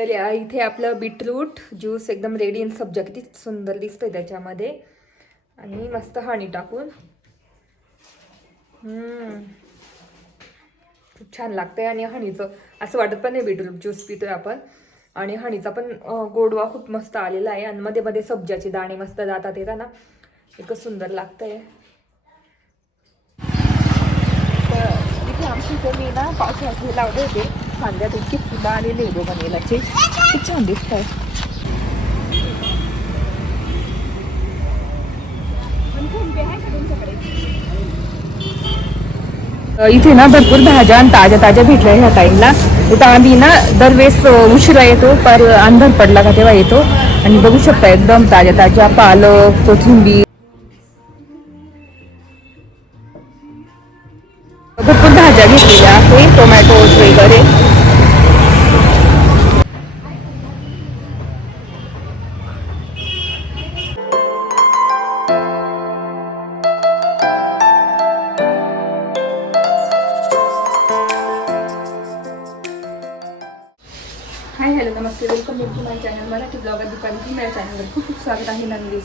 तर या इथे आपलं बीटरूट ज्यूस एकदम रेडी आणि सब्जा किती सुंदर दिसतोय त्याच्यामध्ये. आणि मस्त हनी टाकून. खूप छान लागतंय आणि हनीचं असं वाटत पण नाही बीटरूट ज्यूस पितोय आपण. आणि हनीचा पण गोडवा खूप मस्त आलेला आहे. आणि मध्ये मध्ये सब्जाचे दाणे मस्त जातात येतात ना एकच सुंदर लागतंय. तर इथे आमची इथे मी ना पावसाळ्यात लावले होते. कांद्यात इतकी फुलं आलेली आहे दोघांनी खूप छान दिसत आहे इथे ना भरपूर भाज्या आणि ताज्या ताज्या भेटल्या ह्या टाईमला इथं आम्ही ना दरवेळेस उशिरा येतो पर अंधार पडला का तेव्हा येतो. आणि बघू शकता एकदम ताज्या ताज्या पालक कोथिंबीर. भरपूर भाज्या घेतलेल्या आहे टोमॅटोज वगैरे.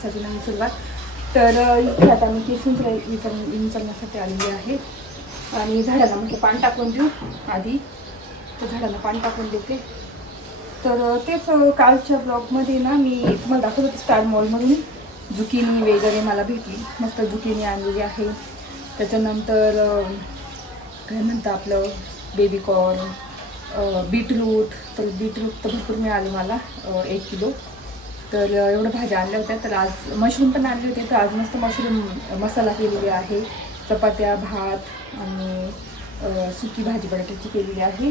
आहे नवीन दिवसाची नवीन सुरुवात. तर इथे आता मी केस विचार विचारण्यासाठी आलेली आहे. आणि झाडाला म्हटलं पाणी टाकून देऊ आधी. तर झाडाला पाणी टाकून देते. तर तेच कालच्या ब्लॉगमध्ये ना मी तुम्हाला दाखवत होते स्टार मॉलमधून झुकिनी वगैरे मला भेटली. मस्त झुकिनी आणलेली आहे. त्याच्यानंतर काय म्हणतं आपलं बेबी कॉर्न बीटरूट तर बीटरूट तर भरपूर मिळाले मला एक किलो. तर एवढं भाज्या आणल्या होत्या. तर आज मशरूम पण आणले होते. तर आज मस्त मशरूम मसाला केलेली आहे. चपात्या भात आणि सुकी भाजी बटाट्याची केलेली आहे.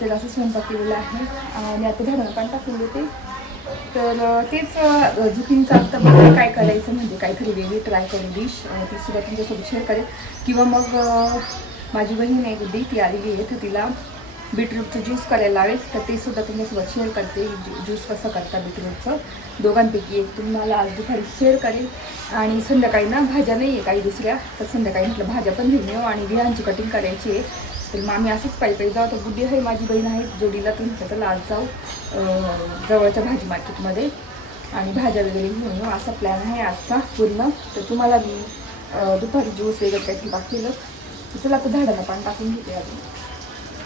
तर असं स्वयंपाक केलेला आहे. आणि आता धरण पण टाकले होते तर तेच झुकिंगचं आता बघते काय करायचं. म्हणजे काहीतरी वेगळी ट्राय करू डिश ती सुद्धा तुमच्यासोबत शेअर करेल. किंवा मग माझी बहीण आहे गुड्डी ती आलेली आहे. तर तिला बीटरूटचं ज्यूस करायला लावेल तर ते सुद्धा तुमच्यासोबत शेअर करते. ज्यूस कसं करता बीटरूटचं? दोघांपैकी एक तुम्हाला आज दुपारी शेअर करेल. आणि संध्याकाळी ना भाज्या नाही आहे काही दुसऱ्या तर संध्याकाळी म्हटलं भाज्या पण घेऊन येऊ आणि बिहांची कटिंग करायची आहे. तर मग आम्ही असंच पाहिजे पाहिजे जाऊ तर गुड्डी आहे माझी बहीण आहे जोडीला तुम्ही म्हटलं आज जाऊ जवळच्या भाजी मार्केटमध्ये. आणि भाज्या वगैरे घेऊन येऊ. असा प्लॅन आहे आजचा पूर्ण. तर तुम्हाला मी दुपारी ज्यूस वगैरे काहीतरी बाकीलं तर चला आता झाडाला पाणी टाकून घेते अजून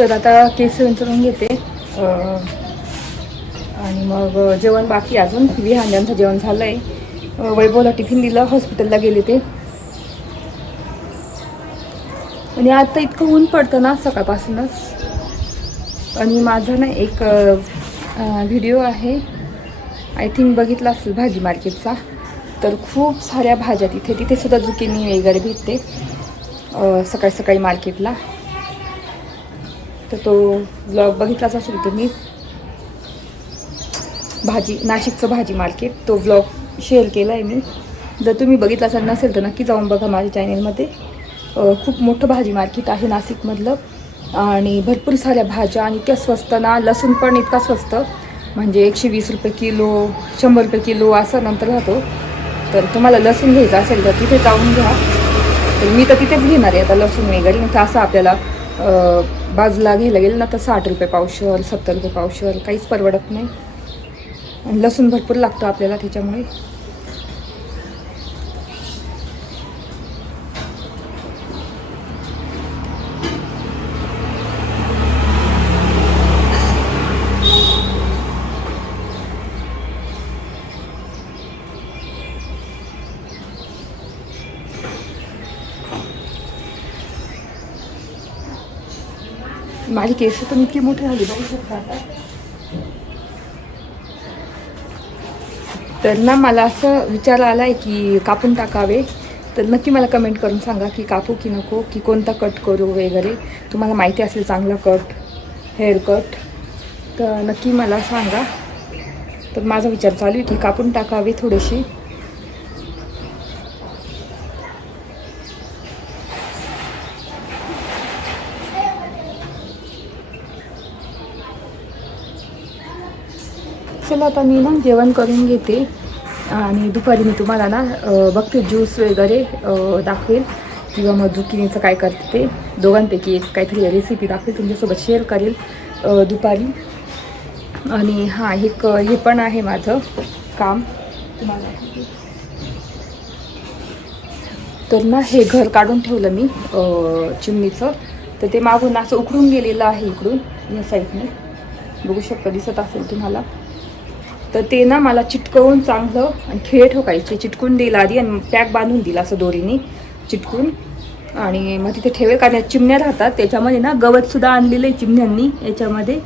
तर आता केस विंचरून घेते. आणि मग जेवण बाकी अजून. विहांड्यांचं जेवण झालं आहे वैभवला टिफिन दिलं हॉस्पिटलला गेले ते. आणि आता इतकं ऊन पडतं ना सकाळपासूनच. आणि माझा ना एक व्हिडिओ आहे. आय थिंक बघितला असेल भाजी मार्केटचा. तर खूप साऱ्या भाज्या तिथे. तिथे सुद्धा जुकिनी वगैरे भेटते. सकाळी सकाळी मार्केटला. तर तो ब्लॉग बघितलाच असेल तुम्ही. भाजी नाशिकचं भाजी मार्केट तो ब्लॉग शेअर केला आहे मी. जर तुम्ही बघितला असाल नसेल तर नक्की जाऊन बघा माझ्या चॅनेलमध्ये खूप मोठं भाजी मार्केट आहे नाशिकमधलं. आणि भरपूर साऱ्या भाज्या आणि इतक्या स्वस्त ना लसूण पण इतका स्वस्त. म्हणजे एकशे वीस रुपये किलो शंभर रुपये किलो असं नंतर राहतो. तर तुम्हाला लसूण घ्यायचं असेल तर तिथे जाऊन घ्या. तर मी तर तिथेच घेणार आहे आता लसूण वगैरे. नाही तर असं आपल्याला बाजूला घ्यायला गेलं ना तर साठ रुपये पावशर सत्तर रुपये पावशर काहीच परवडत नाही. आणि लसूण भरपूर लागतो आपल्याला त्याच्यामुळे. माझी केस पण इतकी मोठी झाली बघू शकता आता. तर ना मला असं विचार आला आहे की कापून टाकावे. तर नक्की मला कमेंट करून सांगा की कापू की नको की कोणता कट करू वगैरे. तुम्हाला माहिती असेल चांगला कट हेअर कट तर नक्की मला सांगा. तर माझा विचार चालू आहे की कापून टाकावे थोडेसे. चला आता मी ना जेवण करून घेते. आणि दुपारी मी तुम्हाला ना बघते ज्यूस वगैरे दाखवेल. किंवा मग जुकिनीचं काय करते ते. दोघांपैकी एक काहीतरी रेसिपी दाखवेल तुमच्यासोबत शेअर करेल दुपारी. आणि हां हे क हे पण आहे माझं काम. तुम्हाला तर ना हे घर काढून ठेवलं मी चिमणीचं. तर ते मागून असं उकडून गेलेलं आहे इकडून या साईडने बघू शकता दिसत असेल तुम्हाला. तर ते ना मला चिटकवून चांगलं आणि खिळे ठोकायचे. चिटकून देईल आधी आणि पॅक बांधून दिला असं दोरीने चिटकून. आणि मग तिथे ठेवेल कारण या चिमण्या राहतात. त्याच्यामध्ये ना गवतसुद्धा आणलेलं आहे चिमण्यांनी याच्यामध्ये.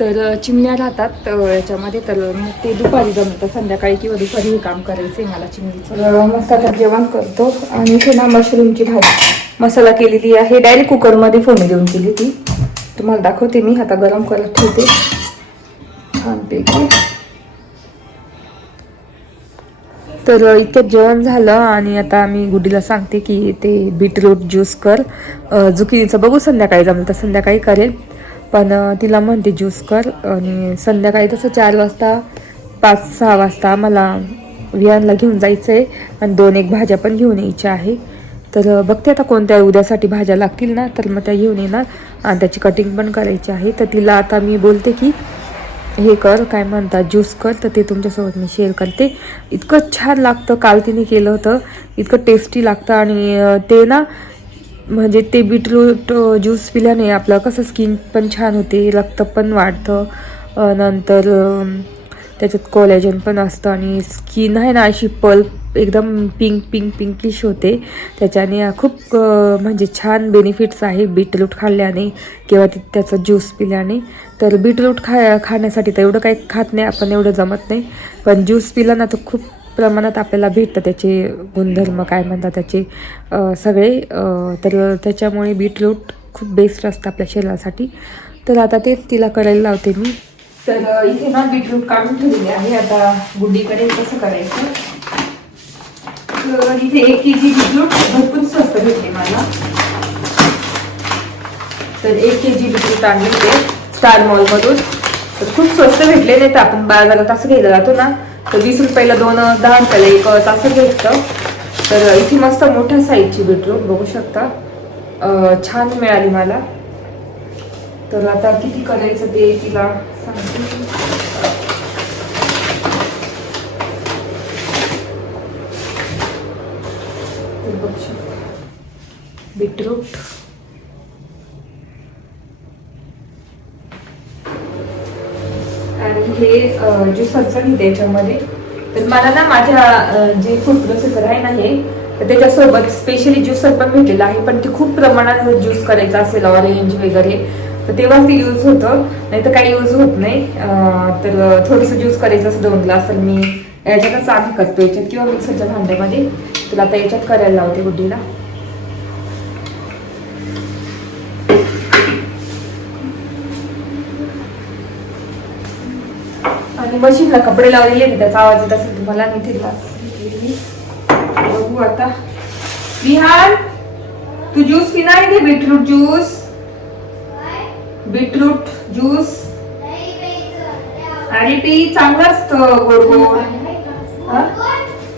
तर चिमण्या राहतात याच्यामध्ये. तर मग ते दुपारी जमतं. संध्याकाळी किंवा दुपारी हे काम करायचं आहे मला चिमणीचं. मस्त आता जेवण करतो. आणि इथे ना मशरूमची भाजी. मसाला केलेली आहे. डायरेक्ट कुकरमध्ये फोडणी देऊन केली ती. तुम्हाला दाखवते मी. आता गरम करत ठेवते. छानपैकी. तर इतक्यात जेवण झालं आणि आता मी गुडीला सांगते की ते बीटरूट ज्यूस कर. जुकिनीचं बघू संध्याकाळी जमलं तर संध्याकाळी करेल. पण तिला म्हणते ज्यूस कर. आणि संध्याकाळी तसं चार वाजता पाच सहा वाजता मला विहानला घेऊन जायचं आहे आणि दोन एक भाज्या पण घेऊन यायच्या आहे. तर बघते आता कोणत्या उद्यासाठी भाज्या लागतील ना तर मग त्या घेऊन येणार. आणि त्याची कटिंग पण करायची आहे. तर तिला आता मी बोलते की हे कर काय म्हणतात ज्यूस कर तर ते तुमच्यासोबत मी शेअर करते. इतकं छान लागतं काल तिने केलं होतं. इतकं टेस्टी लागतं आणि ते ना म्हणजे ते बीटरूट ज्यूस पिल्याने आपलं कसं स्किन पण छान होते रक्त पण वाढतं. नंतर त्याच्यात कोलॅजन पण असतं आणि स्किन आहे ना अशी पल्प एकदम पिंक पिंक पिंकिश होते. त्याच्याने खूप म्हणजे छान बेनिफिट्स आहे बीटरूट खाल्ल्याने किंवा ती त्याचा ज्यूस पिल्याने. तर बीटरूट खा खाण्यासाठी तर एवढं काही खात नाही आपण एवढं जमत नाही. पण ज्यूस पिला ना तर खूप प्रमाणात आपल्याला भेटतं त्याचे गुणधर्म काय म्हणतात त्याचे सगळे तर त्याच्यामुळे बीटरूट खूप बेस्ट असतं आपल्या शरीरासाठी. तर आता तेच तिला करायला लावते मी. तर इथे ना बीटरूट काढून ठेवले आहे. आता गुड्डीकडे कसं करायचं? इथे एक के जी बीटरूट भरपूर स्वस्त भेटले मला. तर एक के जी बीटरूट आणले ते स्टार मॉलमधून तर खूप स्वस्त भेटले नाही तर आपण बाजारात असं घ्यायला जातो ना तर वीस रुपयाला दोन दहा रुपयाला एक असं भेटतं. तर इथे मस्त मोठ्या साईजची बीटरूट बघू शकता. छान मिळाली मला. तर आता किती करायचं ते तिला सांगते तर बघू शकता बीटरूट. आणि हे ज्युसरचं घेते याच्यामध्ये तर मला ना माझ्या जे फूड प्रोसेसर आहे ना हे तर त्याच्यासोबत स्पेशली ज्यूस पण भेटलेला आहे पण ते खूप प्रमाणात जर ज्यूस करायचा असेल ऑरेंज वगैरे तर तेव्हाच ते यूज होतं. नाही तर काही यूज होत नाही. तर थोडंसं ज्यूस करायचं असं दोन ग्लास तर मी याच्यातच आम्ही करतो याच्यात किंवा मिक्सरच्या भांड्यामध्ये. तर आता याच्यात करायला लावते गुड्डीला. मशीनला कपडे लावलेले आहेत त्याचा आवाज येत असेल तुम्हाला घेतली. बघू आता. विहान तू ज्यूस पिणार घे बीटरूट ज्यूस बीटरूट ज्यूस आणि पी चांगलं असतं गोड गोड. हा?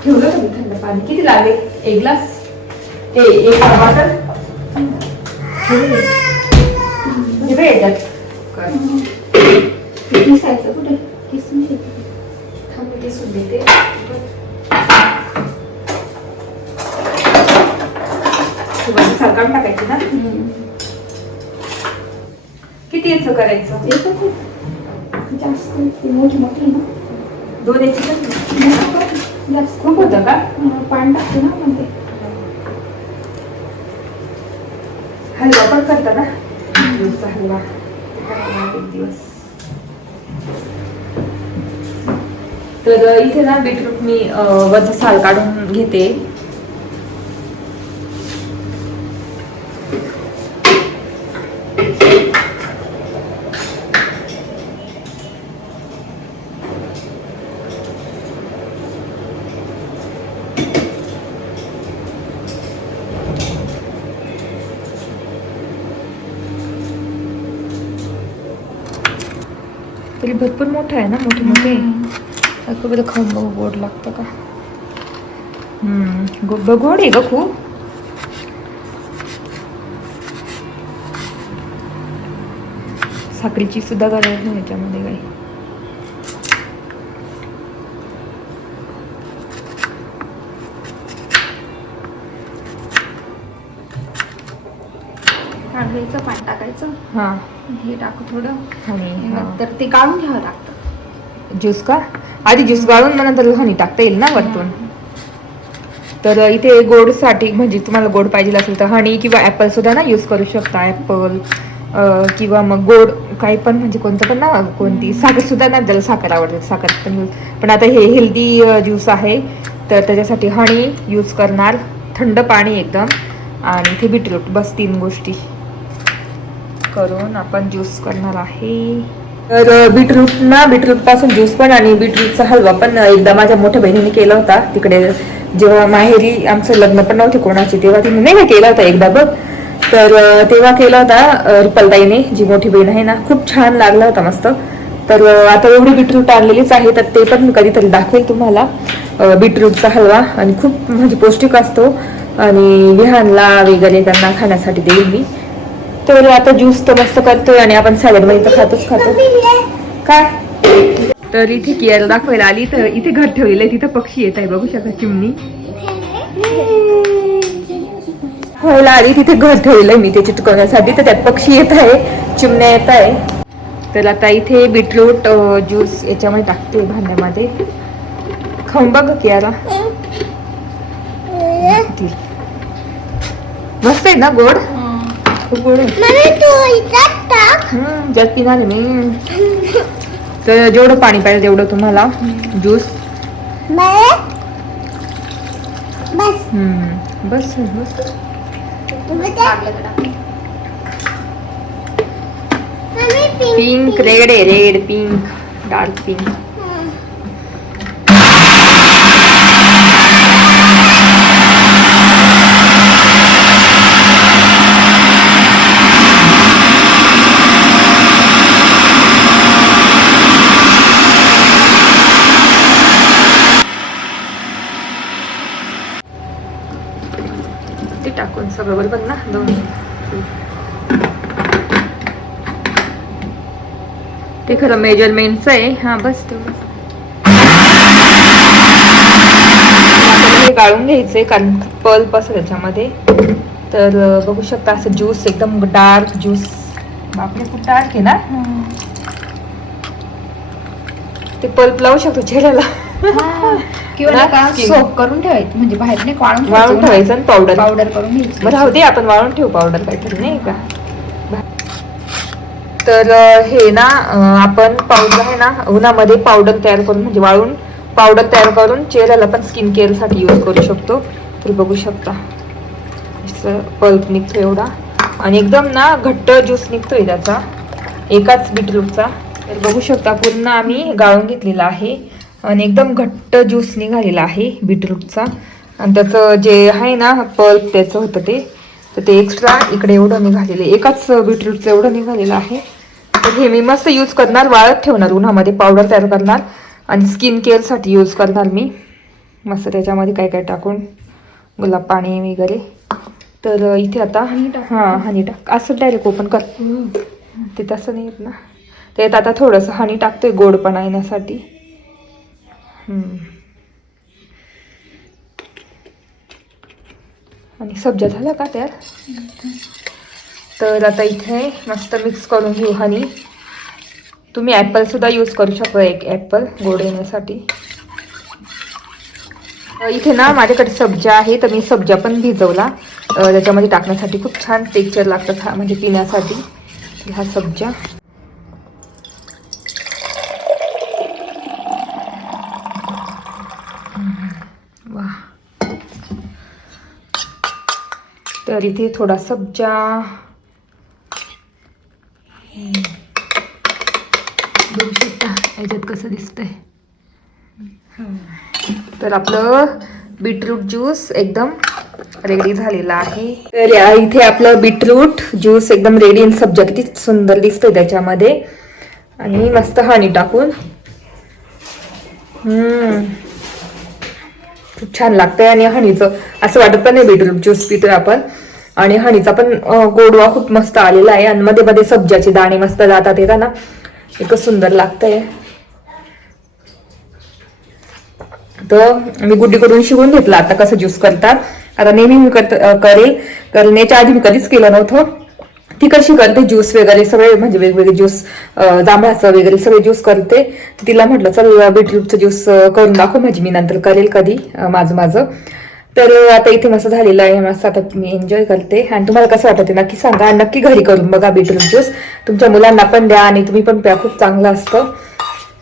ठेवलं तुम्ही थंड पाणी? किती लागेल? एक ग्लास ए एक बॉटल किती कुठे? किसून घेते थांब मी किसून देते भाजी सरकावून टाकायची ना? किती याचं करायचं? एकच. जास्त मोठी मोठी ना. दोन याची? जास्त. खूप होतं का? पाणी टाकते ना म्हणते हलवा पण करता ना? ज्यूसचा हलवा. एक दिवस. तर इथे ना बीटरूट मी वरचं साल काढून घेते. तरी भरपूर मोठं आहे ना मोठे मोठे बरं खाऊन बघू गोड लागतं का हम्म, गो- ब- गोड आहे ग खूप साखरेची सुद्धा गरज नाही याच्यामध्ये काही काढायचं पाणी टाकायचं हा हे टाकू थोडं आणि. नंतर ते काढून घ्यावं लागतं ज्यूस का? आधी ज्यूस गाळून मग नंतर हनी टाकता येईल ना वरतून. तर इथे गोडसाठी म्हणजे तुम्हाला गोड पाहिजे असेल तर हनी किंवा ॲपल सुद्धा ना यूज करू शकता. ॲपल किंवा मग गोड काही पण म्हणजे कोणतं पण ना कोणती. साखर सुद्धा ना त्याला साखर आवडते साखर पण यूज पण आता हे हेल्दी ज्यूस आहे. तर त्याच्यासाठी हनी यूज करणार. थंड पाणी एकदम. आणि इथे बीटरूट बस तीन गोष्टी करून आपण ज्यूस करणार आहे. तर बीटरूट ना बीटरूटपासून ज्यूस पण आणि बीटरूटचा हलवा पण एकदा माझ्या मोठ्या बहिणीने केला होता. तिकडे जेव्हा माहेरी आमचं लग्न पण नव्हते कोणाचे तेव्हा तिने नाही का केला होता एकदा बघ. तर तेव्हा केला होता अं, रुपलताईने. जी मोठी बहीण आहे ना खूप छान लागला होता मस्त. तर आता एवढी बीटरूट आणलेलीच आहे तर ते पण मी कधीतरी दाखवेल तुम्हाला. बीटरूटचा हलवा आणि खूप म्हणजे पौष्टिक असतो. आणि विहानला वगैरे त्यांना खाण्यासाठी देईल मी. तर आता ज्यूस तर मस्त करतोय आणि आपण सॅलडमध्ये तर खातोच खातो काय? तर इथे कियाला दाखवायला आली तर इथे घर ठेवलेलं आहे तिथं पक्षी येत आहे बघू शकता चिमणी. व्हायला आली तिथे घर ठेवलंय मी ते चिटकवण्यासाठी तर त्यात पक्षी येत आहे चिमण्या येत आहे. तर आता इथे बीटरूट ज्यूस याच्यामध्ये टाकते भांड्यामध्ये. खाऊन बघ कियाला. मस्त आहे ना गोड? खूप गोड ज्यात पिणार आहे मी. तर जेवढं पाणी पाहिजे तेवढं तुम्हाला. ज्यूस. बस. बस पिंक रेड आहे रेड पिंक डार्क पिंक ते सगळं बरोबर ना. दोन. ते खरं मेजरमेंटचं आहे. हा बस आपल्याला हे गाळून घ्यायचंय कारण पल्प असं त्याच्यामध्ये. तर बघू शकता असं ज्यूस एकदम डार्क ज्यूस बापरे खूप डार्क आहे ना? ते पल्प लावू शकतो चेहऱ्याला. किंवा ना? नाही का Skin. सोप करून ठेवायचं. म्हणजे बाहेर नाही वाळून वाळून ठेवायचं आणि पावडर पावडर करून घ्यायची. बरं राहू दे आपण वाळून ठेवू पावडर काहीतरी नाही का? तर अं, हे ना अं, आपण पावडर आहे ना उन्हामध्ये पावडर तयार करून म्हणजे वाळून पावडर तयार करून चेहऱ्याला पण स्किन केअरसाठी यूज करू शकतो. तर बघू शकता. पल्प निघतो एवढा. आणि एकदम ना घट्ट ज्यूस निघतोय त्याचा. एकाच बीटरूटचा तर बघू शकता पूर्ण आम्ही गाळून घेतलेला आहे. आणि एकदम घट्ट ज्यूस निघालेला आहे बीटरूटचा आणि त्याचं जे आहे ना पल्प त्याचं होतं ते तर ते एक्स्ट्रा इकडे एवढं निघालेलं आहे. एकाच बीटरूटचं एवढं निघालेलं आहे. तर हे मी मस्त यूज करणार वाळत ठेवणार उन्हामध्ये पावडर तयार करणार आणि स्किन केअरसाठी यूज करणार मी. मस्त त्याच्यामध्ये काय काय टाकून गुलाब पाणी वगैरे. तर इथे आता हां हनी टाक. असं डायरेक्ट ओपन कर. ते तसं नाही येत ना. त्यात आता थोडंसं हनी टाकतोय गोडपणा येण्यासाठी. आणि सब्जा झाला का तयार? तर आता इथे मस्त मिक्स करून घेऊ हनी तुम्ही ॲपल सुद्धा यूज करू शकता एक ॲपल गोड येण्यासाठी. इथे ना माझ्याकडे सब्जा आहे तर मी सब्जा पण भिजवला. त्याच्यामध्ये टाकण्यासाठी खूप छान टेक्चर लागतं खा म्हणजे पिण्यासाठी. ह्या सब्जा. तर इथे थोडा सब्जा बघू शकता याच्यात कसं दिसतंय. तर आपलं बीटरूट ज्यूस एकदम रेडी झालेला आहे. तर इथे आपलं बीटरूट ज्यूस एकदम रेडी आणि सब्जा किती सुंदर दिसतंय त्याच्यामध्ये. आणि मस्त हनी टाकून. हम्म. खूप छान लागतंय आणि हनीचं असं वाटत पण नाही बीटरूट ज्यूस पितोय आपण. आणि हनीचा पण गोडवा खूप मस्त आलेला आहे. आणि मध्ये मध्ये सब्जाचे दाणे मस्त जातात येतात ना एकच सुंदर लागतंय. तर मी गुड्डीकडून शिवून घेतलं. आता कसं ज्यूस करतात. आता नेहमी मी करत करेल. करण्याच्या आधी मी कधीच केलं नव्हतं. ती कशी करते ज्यूस वगैरे सगळे. म्हणजे वेगवेगळे ज्यूस जांभळाचं वगैरे सगळे ज्यूस करते. तिला म्हटलं चल बीटरूटचं ज्यूस करून दाखव. म्हणजे मी नंतर करेल कधी माझं माझं. तर आता इथे मस्त झालेलं आहे. मस्त आता मी एन्जॉय करते. आणि तुम्हाला कसं वाटतं ते नक्की सांगा. आणि नक्की घरी करून बघा बीटरूट ज्यूस तुमच्या मुलांना पण द्या आणि तुम्ही पण प्या. खूप चांगलं असतं.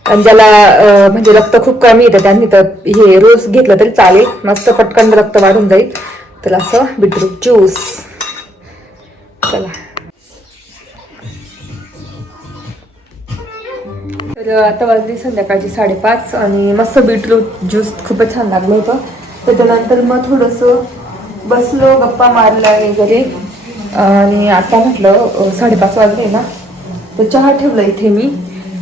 आणि ज्याला म्हणजे रक्त खूप कमी येतं त्यांनी तर हे रोज घेतलं तरी चालेल. मस्त पटकन रक्त वाढून जाईल. तर असं बीटरूट ज्यूस चला. तर आता वाजली संध्याकाळची साडेपाच आणि मस्त बीटरूट ज्यूस खूपच छान लागलं होतं. त्याच्यानंतर मग थोडंसं बसलो गप्पा मारला वगैरे. आणि आता म्हटलं साडेपाच वाजले ना. तर चहा ठेवला इथे मी.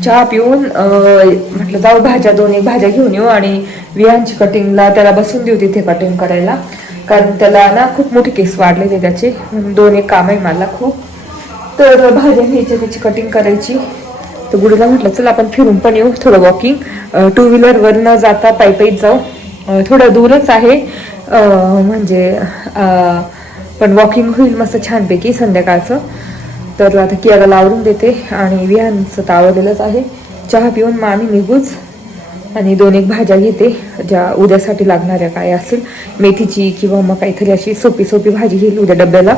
चहा पिऊन म्हटलं जाऊ भाज्या दोन एक भाज्या घेऊन येऊ आणि वियांची कटिंगला त्याला बसून देऊ तिथे कटिंग करायला. कारण त्याला ना खूप मोठे केस वाढलेले त्याचे. दोन एक काम आहे मला खूप. तर भाज्या घ्यायच्या त्याची कटिंग करायची. तर गुडीला म्हटलं चल आपण फिरून पण येऊ थोडं वॉकिंग टू व्हीलरवर न जाता पायी पायीत जाऊ. थोडं दूरच आहे. म्हणजे पण वॉकिंग होईल मस्त छानपैकी संध्याकाळचं. तर आता कियाला लावून देते आणि विहानचं तावडलेलंच आहे. चहा पिऊन मग आम्ही निघूच आणि दोन एक भाज्या घेते ज्या उद्यासाठी लागणाऱ्या काय असेल मेथीची किंवा मग काहीतरी अशी सोपी सोपी भाजी घेईल उद्या डब्याला.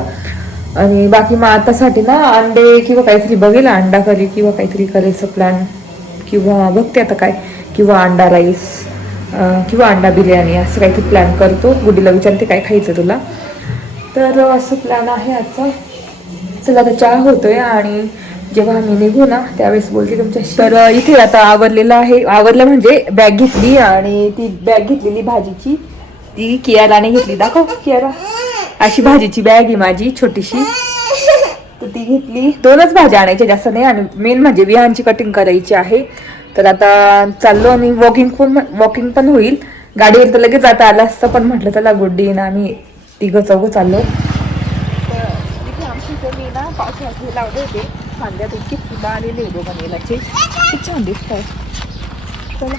आणि बाकी मग आतासाठी ना अंडे किंवा काहीतरी बघेल अंडा करी किंवा काहीतरी करायचं प्लॅन किंवा बघते आता काय किंवा अंडा राईस किंवा अंडा बिर्याणी असं काहीतरी प्लॅन करतो. गुडीला विचारते काय खायचं तुला? तर असं प्लॅन आहे आजचा. चला आता चहा होतोय आणि जेव्हा आम्ही निघू ना त्यावेळेस बोलते तुमच्याशी. तर इथे आता आवरलेलं आहे. आवरलं म्हणजे बॅग घेतली आणि ती बॅग घेतलेली भाजीची. ती कियाराने घेतली. दाखव कियारा. अशी भाजीची बॅग आहे माझी छोटीशी. तर ती घेतली. दोनच भाज्या आणायच्या जास्त नाही. आणि मेन म्हणजे विहांची कटिंग करायची आहे. तर आता चाललो आणि वॉकिंग पण वॉकिंग पण होईल. गाडीवर तर लगेच आता आलं असतं पण म्हटलं चला गुड्डी ना आम्ही तिघं चौघं चाललो. तिथे आमची मी ना पावसाळ्यात हे लावले होते. फांद्यात इतकी फुलं आलेली आहे दोघं खूप छान दिसत आहे चला.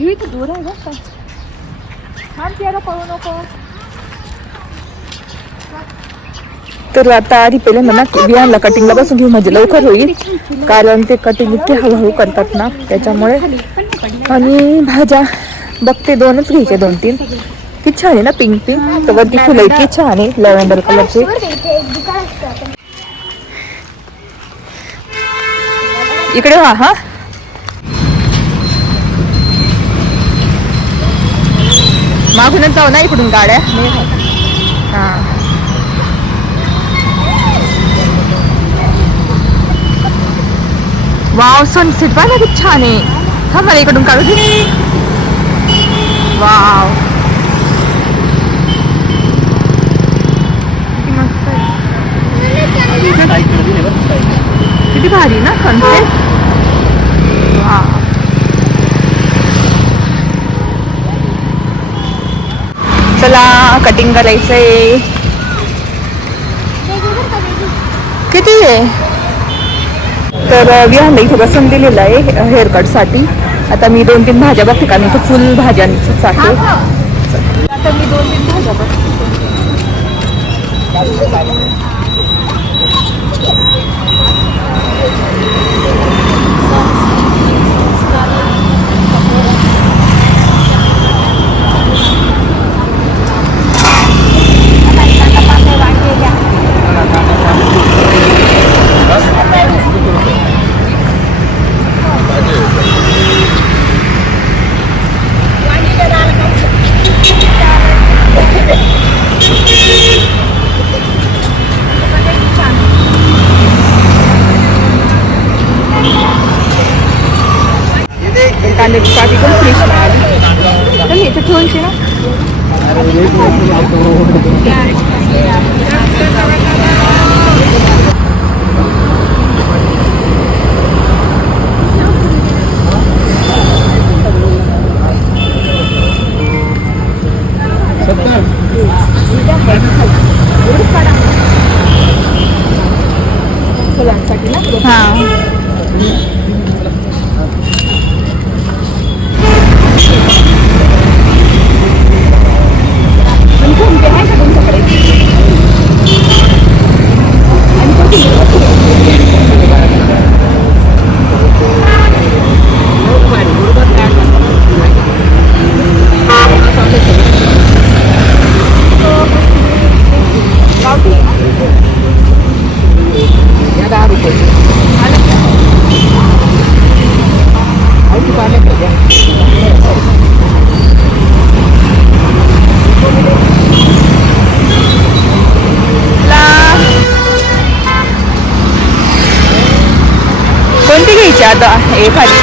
इथे दूर आहे बघ काय? छान प्यारा पळू नको. तर आता आधी पहिले म्हणा बियाणला कटिंगला बसून घेऊ म्हणजे लवकर होईल. कारण ते कटिंग इतके हळूहळू करतात ना त्याच्यामुळे. आणि भाज्या बघते दोनच घ्यायचे दोन तीन किती छान आहे ना पिंक पिंक तर वरती फुलं इतकी छान आहे लव्हेंडर कलरची इकडे हा हा. मागूनच जाऊ ना इकडून गाड्या. वाव सनसेट बघा किती छान आहे थांब मला इकडून काढू दे वाव किती किती भारी ना सनसेट वाव चला कटिंग करायचंय किती आहे तर विहान इथे बसून दिलेलं आहे हेअर कटसाठी आता मी दोन तीन भाज्या बघते का मी इथे फुल भाज्यांचीच आहे. आता मी दोन तीन भाज्या बघते. कांद्याची पाती पण फ्रेश मिळाली तर याच्यात ठेवायची ना फुलांसाठी ना हां पण कोणते आहे का तुमच्याकडे या दहा रुपये कोणती घ्यायची आता एखादी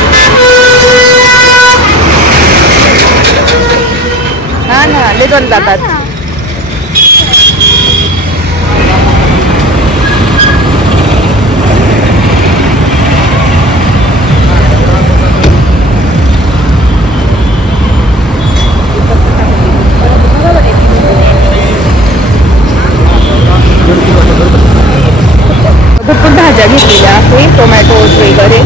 हा ना लय दोन जातात भरपूर भाज्या घेतलेल्या आहे टोमॅटोज वगैरे.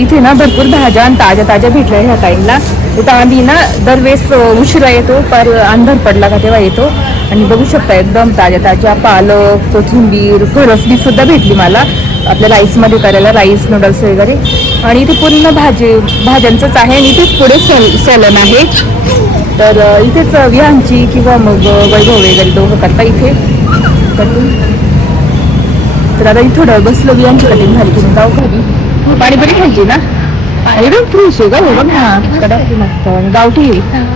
इथे ना भरपूर भाज्या आणि ताज्या ताज्या भेटल्या ह्या टाईमला इथं आम्ही ना दरवेळेस उशिरा येतो पर अंधार पडला का तेव्हा येतो. आणि बघू शकता एकदम ताज्या ताज्या पालक कोथिंबीर फरसबी सुद्धा भेटली मला. आपल्या राईसमध्ये करायला राईस नूडल्स वगैरे. आणि इथे पूर्ण भाजी भाज्यांचंच आहे आणि इथेच पुढे सल सलन आहे. तर इथेच विहांची किंवा मग वैभव वगैरे दोघं करता इथे. तर आता इथं थोडं बसलो बियांची कटिंग झाली तुम्ही जाऊ घरी हो, पाणीपुरी खायची ना? एकदम फ्रेश आहे का हो बघ. ना मस्त. गावठी आहे.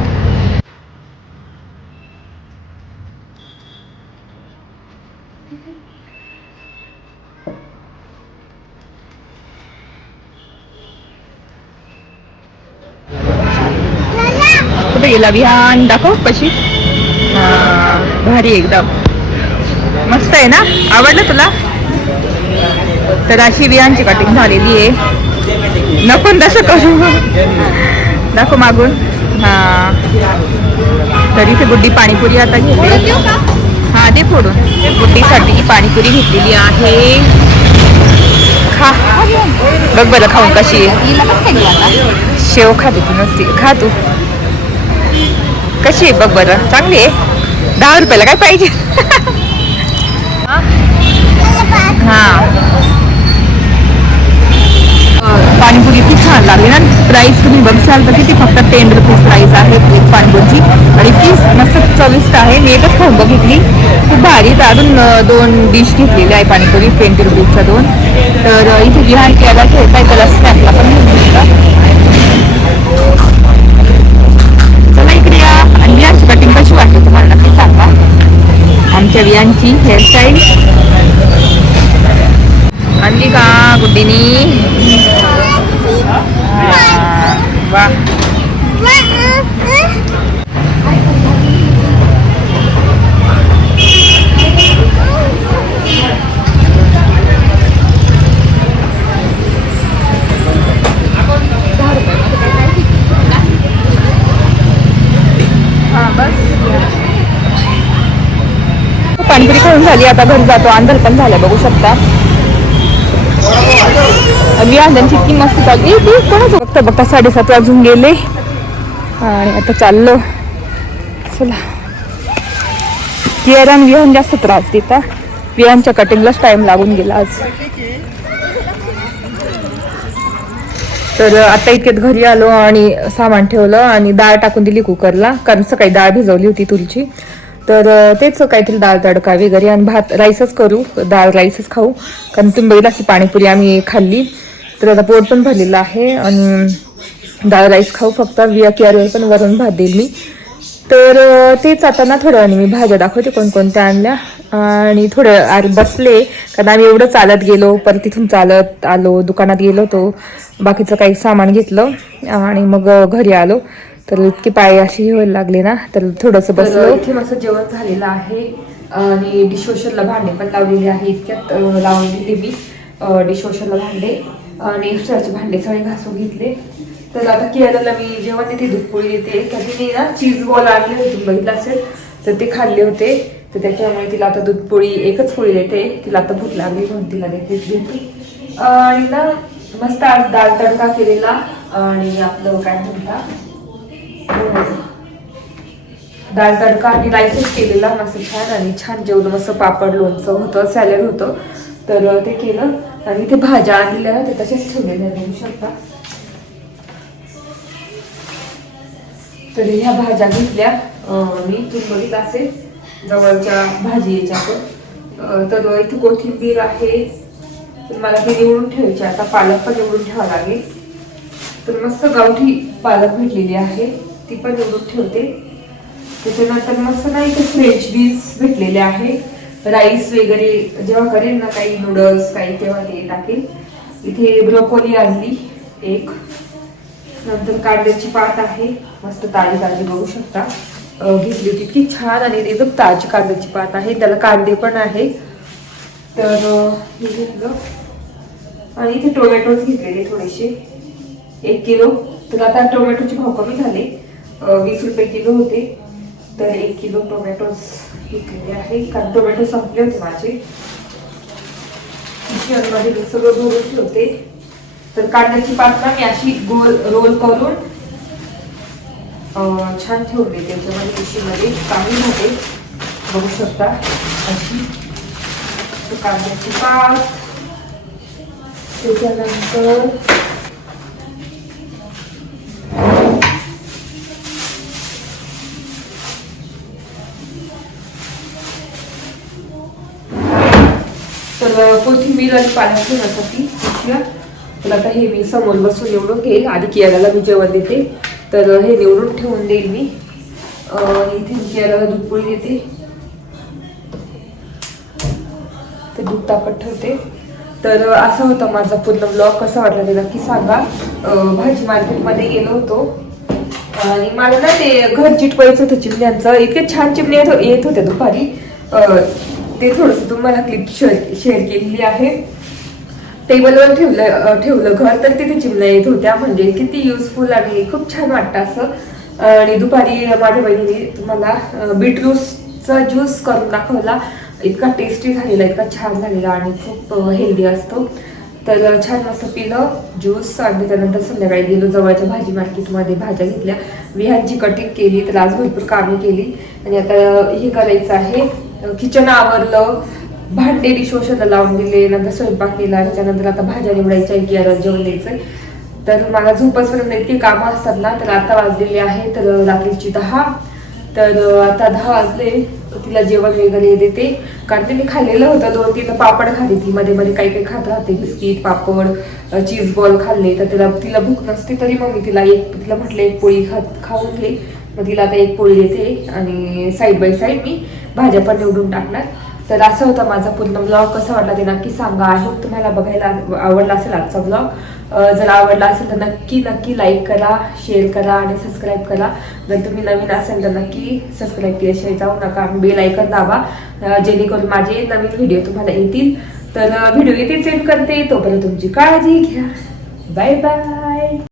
गेला विहान दाखव कशी. भारी एकदम. मस्त आहे ना? आवडलं तुला? तर अशी बियांची कटिंग झालेली आहे. नको तसं करू. दाखव मागून. हा. तर इथे गुड्डी पाणीपुरी आता घेते हा दे फोडून. गुड्डीसाठी पाणीपुरी घेतलेली आहे. खा. बघ बरं खाऊन कशी आहे. शेव खाते तू नसती. खा तू. कशी आहे बघ बरं. चांगली आहे. दहा रुपयाला काय पाहिजे? हा. पाणीपुरी खूप छान लागली ना. प्राईस तुम्ही बघशाल तर किती? फक्त टेन रुपीज प्राईस आहे एक पाणीपुरीची. आणि तीच मस्त चविष्ट आहे. मी एकच खाऊन बघितली. खूप भारी तर अजून दोन डिश घेतलेली आहे पाणीपुरी ट्वेंटी रुपीजच्या दोन. तर इथे विहार केला खेळता आहे त्याला स्नॅकला पण चला इकडे या. आणि वियांची कटिंग कशी वाटते तुम्हाला नक्की सांगा. आमच्या वियांची हेअर आणली का गुड्डीनी हा, वा हा बस पाणीपुरी खाऊन झाली आता घरी जातो. अंधार पण झालं बघू शकता. मी त्यांची इतकी मस्त चालली ती कोणाचं? बघता बघता साडेसात वाजून गेले. आणि आता चाललो. चला. किरण विहान जास्त त्रास देता. विहानच्या कटिंगलाच टाइम लागून गेला आज. तर आता इतक्यात घरी आलो आणि सामान ठेवलं आणि डाळ टाकून दिली कुकरला कारण सकाळी डाळ भिजवली होती तुलची तर तेच काहीतरी डाळ तडका वगैरे आणि भात राईसच करू. डाळ राईसच खाऊ. कारण तुम्ही बघितलं अशी पाणीपुरी आम्ही खाल्ली. तर आता पोट पण भरलेलं आहे आणि डाळ राईस खाऊ फक्त. विया केअरवर पण वरून भात देईल मी तर तेच आता ना थोड्या वेळाने मी भाज्या दाखवते कोणकोणत्या आणल्या. आणि थोडं आर बसले कारण आम्ही एवढं चालत गेलो परत तिथून चालत आलो दुकानात गेलो तो बाकीचं काही सामान घेतलं आणि मग घरी आलो. तर इतकी पाय अशी व्हायला लागले ना तर थोडंसं बसलो. इथे मस्त जेवण झालेलं आहे आणि डिशवॉशरला भांडे पण लावलेले आहे इतक्यात लावून दिले मी डिशवॉशरला भांडे आणि एक्स्ट्राचे भांडे सगळे घासून घेतले. तर आता केरळला मी जेव्हा तिथे दूधपोळी देते. तर तिने ना चीज बॉल आणले होते बघितलं असेल तर ते खाल्ले होते. तर त्याच्यामुळे तिला आता दूधपोळी एकच पोळी देते. तिला आता भूक लागली म्हणून तिला देते देते आणि ना मस्त आज डाळ तडका केलेला आणि आपलं काय म्हणता? दाल तडका आणि राईसच केलेला. मस्त छान आणि छान जेवलं. मस्त पापड लोणचं होतं सॅलड होतं. तर ते केलं. आणि ते भाज्या आणलेल्या. ते तसेच ठेवलेल्या देऊ शकता. तर ह्या भाज्या घेतल्या. मी तुम्ही असेल जवळच्या भाजी याच्यात तर इथे कोथिंबीर आहे. तर मला ते निवडून ठेवायची. आता पालक पण निवडून ठेवावं लागेल. तर मस्त गावठी पालक भेटलेली आहे. ती पण निवडून ठेवते. त्याच्यानंतर मस्त ना इथे फ्रेंच बीन्स भेटलेले आहे. राईस वगैरे जेव्हा करेल ना काही नूडल्स काही तेव्हा ते टाकेल. इथे ब्रोकोली आणली एक. नंतर कांद्याची पात आहे. मस्त ताजी ताजी बघू शकता. घेतली होती. इतकी छान आणि एकदम ताजी कांद्याची पात आहे. त्याला कांदे पण आहे. तर हे घेतलं. आणि इथे टोमॅटोज घेतलेले थोडेसे. एक किलो. तर आता टोमॅटोचे भाव कमी झाले. वीस रुपये किलो होते. तर एक किलो टोमॅटोज घेतलेले आहे. कारण टोमॅटो संपले होते माझे. मध्ये मी सगळं भरून ठेवते तर कांद्याची पात मी अशी गोल रोल करून छान ठेवले. त्याच्यामध्ये पिशवीमध्ये काही होते बघू शकता. अशी. तर कांद्याची पात. त्याच्यानंतर तर कोथिंबीर आणि पालक ठेवण्यासाठी पिशव्या तर आता हे मी समोर बसून निवडून घेईल. आधी कियाला मी जेवण देते. तर हे निवडून ठेवून देईल मी. इथे कियाला दूध पोळी देते. ते दूध तापत ठेवते. तर असा होता माझा पूर्ण ब्लॉग. कसा वाटला ते नक्की सांगा. भाजी मार्केटमध्ये गेलो होतो. आणि मला ना ते घर चिटवायचं होतं चिमण्यांचं. इतके छान चिमण्या येत येत होत्या दुपारी. ते थोडंसं तुम्हाला क्लिप शेअर शेअर केलेली आहे. टेबलवर ठेवलं ठेवलं घर तर तिथे चिमण्या येत होत्या. म्हणजे किती युजफुल आणि खूप छान वाटतं असं. आणि दुपारी माझ्या बहिणीने तुम्हाला बीटरूटचा ज्यूस करून दाखवला. इतका टेस्टी झालेला इतका छान झालेला आणि खूप हेल्दी असतो. तर छान मस्त पिलं ज्यूस आणि त्यानंतर संध्याकाळी गेलो जवळच्या भाजी मार्केटमध्ये भाज्या घेतल्या. विहांची कटिंग केली तर आज भरपूर कामे केली. आणि आता हे करायचं आहे. किचन आवरलं भांडे डिशवॉशरला लावून दिले नंतर स्वयंपाक केला त्याच्यानंतर आता भाज्या निवडायच्या की याला जेवण द्यायचंय तर मला झोपसपर्यंत इतकी कामं असतात ना तर आता वाजलेली आहे तर रात्रीची दहा. तर आता दहा वाजले तिला जेवण वगैरे देते. कारण तिने खाल्लेलं होतं दोन तीन पापड खाली ती मध्ये मध्ये काही काही खात राहते बिस्किट पापड चीज बॉल खाल्ले. तर तिला तिला भूक नसते तरी मग मी तिला एक तिला म्हटलं एक पोळी खात खाऊन घे. मग तिला आता एक पोळी देते आणि साईड बाय साईड मी भाज्या पण निवडून टाकणार. तर असं होता माझा पूर्ण ब्लॉग कसा वाटला ते नक्की सांगा. आहे तुम्हाला बघायला आवडला असेल आजचा ब्लॉग जर आवडला असेल तर नक्की नक्की लाईक करा शेअर करा आणि सबस्क्राईब करा. जर तुम्ही नवीन असेल तर नक्की सबस्क्राईब केल्याशिवाय जाऊ नका. बेल ऐकत दाबा. जेणेकरून माझे नवीन व्हिडिओ तुम्हाला येतील. तर व्हिडिओ इथे सेंड करते. तोपर्यंत तुमची काळजी घ्या. Bye bye